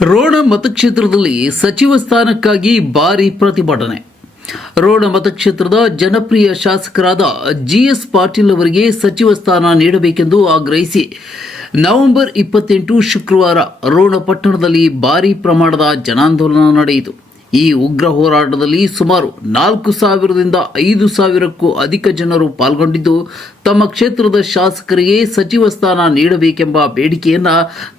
ರೋಣ ಮತಕ್ಷೇತ್ರದಲ್ಲಿ ಸಚಿವ ಸ್ಥಾನಕ್ಕಾಗಿ ಭಾರಿ ಪ್ರತಿಭಟನೆ. ರೋಣ ಮತಕ್ಷೇತ್ರದ ಜನಪ್ರಿಯ ಶಾಸಕರಾದ ಜಿಎಸ್ ಪಾಟೀಲ್ ಅವರಿಗೆ ಸಚಿವ ಸ್ಥಾನ ನೀಡಬೇಕೆಂದು ಆಗ್ರಹಿಸಿ ನವೆಂಬರ್ ಇಪ್ಪತ್ತೆಂಟು ಶುಕ್ರವಾರ ರೋಣ ಪಟ್ಟಣದಲ್ಲಿ ಭಾರೀ ಪ್ರಮಾಣದ ಜನಾಂದೋಲನ ನಡೆಯಿತು. ಈ ಉಗ್ರ ಹೋರಾಟದಲ್ಲಿ ಸುಮಾರು ನಾಲ್ಕು ಸಾವಿರದಿಂದ ಐದು ಸಾವಿರಕ್ಕೂ ಅಧಿಕ ಜನರು ಪಾಲ್ಗೊಂಡಿದ್ದು, ತಮ್ಮ ಕ್ಷೇತ್ರದ ಶಾಸಕರಿಗೆ ಸಚಿವ ಸ್ಥಾನ ನೀಡಬೇಕೆಂಬ ಬೇಡಿಕೆಯನ್ನು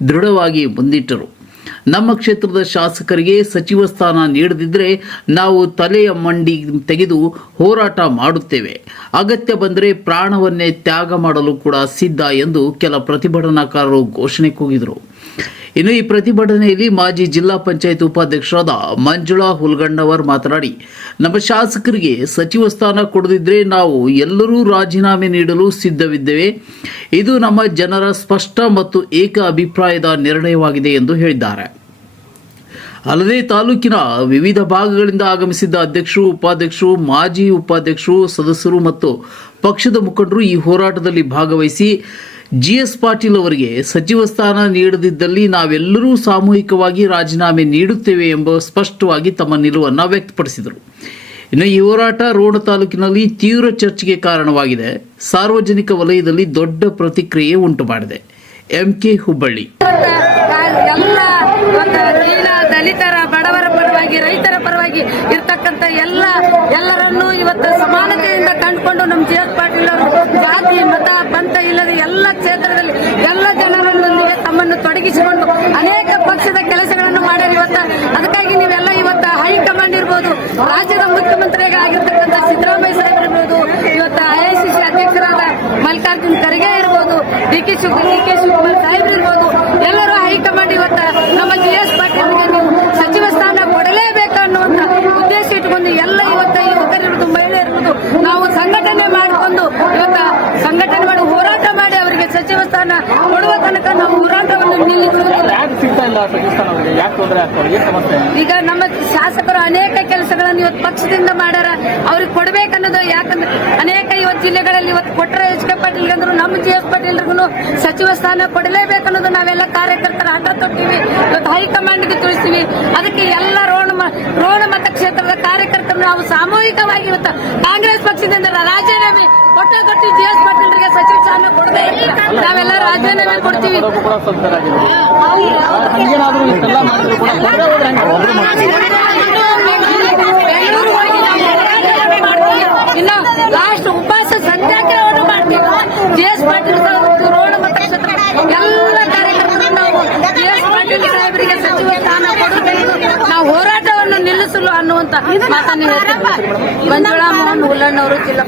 ದೃಢವಾಗಿ ಮುಂದಿಟ್ಟರು. ನಮ್ಮ ಕ್ಷೇತ್ರದ ಶಾಸಕರಿಗೆ ಸಚಿವ ಸ್ಥಾನ ನೀಡದಿದ್ದರೆ ನಾವು ತಲೆಯ ಮಂಡಿ ತೆಗೆದು ಹೋರಾಟ ಮಾಡುತ್ತೇವೆ. ಅಗತ್ಯ ಬಂದರೆ ಪ್ರಾಣವನ್ನೇ ತ್ಯಾಗ ಮಾಡಲು ಕೂಡ ಸಿದ್ಧ ಎಂದು ಕೆಲ ಪ್ರತಿಭಟನಾಕಾರರು ಘೋಷಣೆ ಕೂಗಿದರು. ಇನ್ನು ಈ ಪ್ರತಿಭಟನೆಯಲ್ಲಿ ಮಾಜಿ ಜಿಲ್ಲಾ ಪಂಚಾಯತ್ ಉಪಾಧ್ಯಕ್ಷರಾದ ಮಂಜುಳಾ ಹುಲ್ಗಣ್ಣವರ್ ಮಾತನಾಡಿ, ನಮ್ಮ ಶಾಸಕರಿಗೆ ಸಚಿವ ಸ್ಥಾನ ಕೊಡದಿದ್ರೆ ನಾವು ಎಲ್ಲರೂ ರಾಜೀನಾಮೆ ನೀಡಲು ಸಿದ್ಧವಿದ್ದೇವೆ. ಇದು ನಮ್ಮ ಜನರ ಸ್ಪಷ್ಟ ಮತ್ತು ಏಕ ಅಭಿಪ್ರಾಯದ ನಿರ್ಣಯವಾಗಿದೆ ಎಂದು ಹೇಳಿದ್ದಾರೆ. ಅಲ್ಲದೆ ತಾಲೂಕಿನ ವಿವಿಧ ಭಾಗಗಳಿಂದ ಆಗಮಿಸಿದ್ದ ಅಧ್ಯಕ್ಷರು, ಉಪಾಧ್ಯಕ್ಷರು, ಮಾಜಿ ಉಪಾಧ್ಯಕ್ಷರು, ಸದಸ್ಯರು ಮತ್ತು ಪಕ್ಷದ ಮುಖಂಡರು ಈ ಹೋರಾಟದಲ್ಲಿ ಭಾಗವಹಿಸಿ ಜಿಎಸ್ ಪಾಟೀಲ್ ಅವರಿಗೆ ಸಚಿವ ಸ್ಥಾನ ನೀಡದಿದ್ದಲ್ಲಿ ನಾವೆಲ್ಲರೂ ಸಾಮೂಹಿಕವಾಗಿ ರಾಜೀನಾಮೆ ನೀಡುತ್ತೇವೆ ಎಂಬ ಸ್ಪಷ್ಟವಾಗಿ ತಮ್ಮ ನಿಲುವನ್ನು ವ್ಯಕ್ತಪಡಿಸಿದರು. ಇನ್ನು ಈ ಹೋರಾಟ ರೋಣ ತಾಲೂಕಿನಲ್ಲಿ ತೀವ್ರ ಚರ್ಚೆಗೆ ಕಾರಣವಾಗಿದೆ. ಸಾರ್ವಜನಿಕ ವಲಯದಲ್ಲಿ ದೊಡ್ಡ ಪ್ರತಿಕ್ರಿಯೆ ಉಂಟು ಮಾಡಿದೆ. ಎಂಕೆ ಹುಬ್ಬಳ್ಳಿ. ದಲಿತರ ಬಡವರ ಪರವಾಗಿ, ರೈತರ ಪರವಾಗಿ ಇರ್ತಕ್ಕಂಥ ಎಲ್ಲ ಎಲ್ಲರನ್ನೂ ಇವತ್ತು ಸಮಾನತೆಯಿಂದ ಕಂಡುಕೊಂಡು ನಮ್ಮ ಜಿ ಎಸ್ ಪಾಟೀಲ್ ಅವರು ಜಾತಿ, ಮತ ಪಂಥ ಇಲ್ಲದೆ ಎಲ್ಲ ಕ್ಷೇತ್ರದಲ್ಲಿ ಎಲ್ಲ ಜನರೊಂದಿಗೆ ತಮ್ಮನ್ನು ತೊಡಗಿಸಿಕೊಂಡು ಅನೇಕ ಪಕ್ಷದ ಕೆಲಸಗಳನ್ನು ಮಾಡ್ಯಾರ ಇವತ್ತು ಅದಕ್ಕಾಗಿ ನೀವೆಲ್ಲ ಇವತ್ತು ಹೈಕಮಾಂಡ್ ಇರ್ಬೋದು ರಾಜ್ಯದ ಮುಖ್ಯಮಂತ್ರಿಗಳಾಗಿರ್ತಕ್ಕಂಥ ಸಿದ್ದರಾಮಯ್ಯ ಸಾಹೇಬ್ ಇರ್ಬೋದು, ಇವತ್ತು ಐಐಸಿಸಿ ಅಧ್ಯಕ್ಷರಾದ ಮಲ್ಲಿಕಾರ್ಜುನ್ ಖರ್ಗೆ ಇರ್ಬೋದು, D K Shiva D K Shivakumar Saheb ಇರ್ಬೋದು, ಎಲ್ಲರೂ ಹೈಕಮಾಂಡ್ ಇವತ್ತು ನಮ್ಮ ಜಿ ಎಸ್ ಪಾಟೀಲ್ಗೆ ನೀವು ಸಚಿವ ಸ್ಥಾನ ಕೊಡಲೇಬೇಕು ಅನ್ನುವಂತ ಉದ್ದೇಶ ಇಟ್ಟುಕೊಂಡು ಎಲ್ಲ ಇವತ್ತು ಮಹಿಳೆ ಇರ್ಬೋದು ನಾವು ಸಂಘಟನೆ ಮಾಡಿಕೊಂಡು ಇವತ್ತು ಸಂಘಟನೆ ಮಾಡಿ ಹೋರಾಟ ಮಾಡಿ ಅವರಿಗೆ ಸಚಿವ ಸ್ಥಾನ ಕೊಡುವ ತನಕ ನಾವು ಹೋರಾಟವನ್ನು ನಿಲ್ಲಿಸುವುದಿಲ್ಲ. ಈಗ ನಮ್ಮ ಶಾಸಕರು ಅನೇಕ ಕೆಲಸಗಳನ್ನು ಇವತ್ತು ಪಕ್ಷದಿಂದ ಮಾಡ್ಯಾರ. ಅವ್ರಿಗೆ ಕೊಡ್ಬೇಕನ್ನೋದು ಯಾಕಂದ್ರೆ ಜಿಲ್ಲೆಗಳಲ್ಲಿ ಇವತ್ತು ಕೊಟ್ಟರೆ ಎಚ್ ಕೆ ಪಾಟೀಲ್ ಅಂದ್ರು ನಮ್ಮ ಜಿ ಎಸ್ ಪಾಟೀಲ್ರಿಗೂ ಸಚಿವ ಸ್ಥಾನ ಕೊಡಲೇಬೇಕನ್ನೋದು ನಾವೆಲ್ಲ ಕಾರ್ಯಕರ್ತರ ಹಠ ತೊಟ್ಟಿವಿ. ಇವತ್ತು ಹೈಕಮಾಂಡ್ಗೆ ತಿಳಿಸ್ತೀವಿ. ಅದಕ್ಕೆ ಎಲ್ಲ ರೋಣ ರೋಣ ಮತಕ್ಷೇತ್ರದ ಕಾರ್ಯಕರ್ತರು ನಾವು ಸಾಮೂಹಿಕವಾಗಿ ಇವತ್ತು ಕಾಂಗ್ರೆಸ್ ಪಕ್ಷದಿಂದ ರಾಜೀನಾಮೆ ಕೊಟ್ಟ ಕೊಟ್ಟು ಜಿ ಎಸ್ ಪಾಟೀಲ್ರಿಗೆ ಸಚಿವ ಸ್ಥಾನ ಕೊಡದೆ ನಾವೆಲ್ಲ ರಾಜೀನಾಮೆ ಕೊಡ್ತೀವಿ ಆರೋಪ ಕೂಡ ಸಲ್ಲಿಸಲಾಗಿದೆ ಹಂಗೇನಾದ್ರೂ ಇಷ್ಟೆಲ್ಲ ಮಾಡಿದ್ರು ಕೂಡ ಕೊಡದೆ ಹೋದ್ರೆ ಹೆಂಗೆ? ಒಬ್ರು ಮಾಡ್ತಾರೆ. ಬೆಂಗಳೂರು ಹೋಗಿ ನಾವು ಹೋರಾಟ ಮಾಡ್ತೀವಿ. ಇನ್ನು ಲಾಸ್ಟ್ ಉಪವಾಸ ಸತ್ಯಾಗ್ರಹವನ್ನು ಮಾಡ್ತೀವಿ ಜಿ ಎಸ್ ಪಾಟೀಲ್ ಸಾಹೇಬ್ ರೋಣ ಮತಕ್ಷೇತ್ರ ಎಲ್ಲ ಕಾರ್ಯಕರ್ತರು ನಾವು ಜಿ ಎಸ್ ಪಾಟೀಲ್ ಸಾಹೇಬರಿಗೆ ಸಚಿವ ಸ್ಥಾನ ಕೊಡಬೇಕು ನಾವು ಹೋರಾಟವನ್ನು ನಿಲ್ಲಿಸಲು ಅನ್ನುವಂತ ಮಾತನ್ನು ಹೇಳ್ತಾರೆ ಮಂಜುಳಾ ಮೋಹನ್ ಹುಲ್ಲಣ್ಣವರು ಜಿಲ್ಲಾ